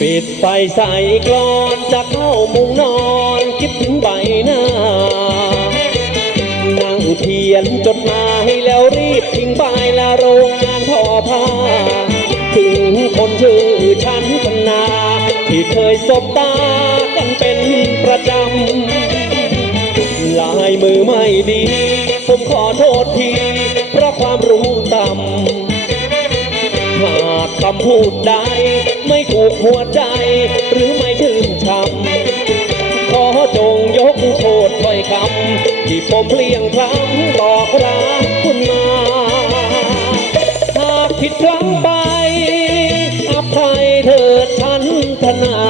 ปิดไฟใส่กลอนจะเข้ามุงนอนคิดถึงใบหน้า นั่งเขียนจดหมายแล้วรีบทิ้งไปละโรงงานทอผ้า ถึงคนชื่อฉันชนา ที่เคยสบตากันเป็นประจำ ลายมือไม่ดี ผมขอโทษที เพราะความรู้ต่ำหากคำพูดใด ไม่ถูกหัวใจ หรือไม่ชื่นชำขอจงยกโทษถ้อยคำที่ผมเพลียงพล้งบอกรักคุณมา หากผิดพลั้งไปอภัยเถิดฉันธนา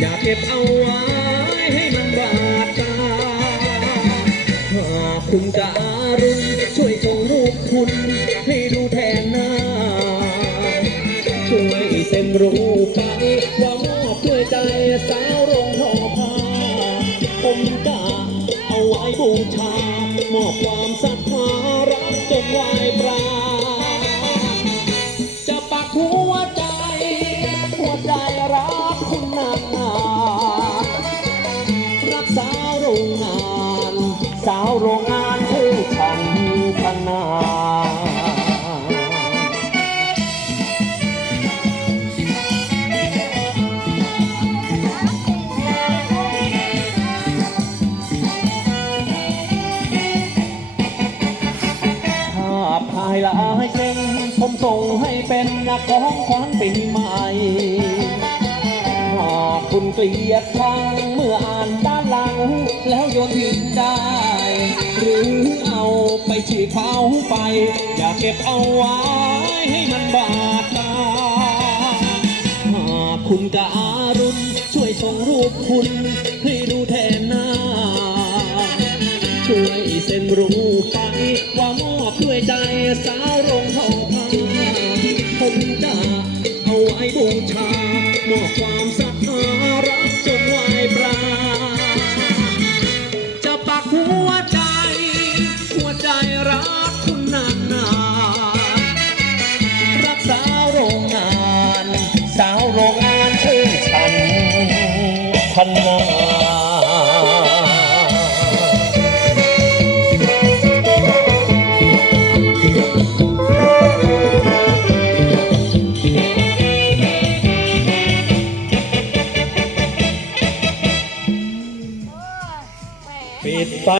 อย่าเก็บเอาไว้ให้มันบาดตาหากคุณจะอารุณช่วยส่งรูปคุณ ให้ดูแทนหน้า ช่วยเซ็นรูปไปว่ามอบด้วยใจสาวโรงทอผ้าผมจะเอาไว้บูชามอบความศรัทธาาวโรงงาน สาวโรงงานชื่อฉันธนาภาพถ่ายหลายเส้นผมส่งให้เป็นนักของขวัญปีใหม่หากคุณเกลียดชังเมื่ออ่านด้ แล้วโยนทิ้งได้ หรือเอาไปฉีกเขาไป อย่าเก็บเอาไว้ให้มันบาดตาหากคุณกะอารุณช่วยส่งรูปคุณให้ดูแทนหน้า ช่วยเซ็นรูปไปว่ามอบด้วยใจสาวโรงทอผ้าผมจะเอาไว้บูชามอบความศรัทธา พันนา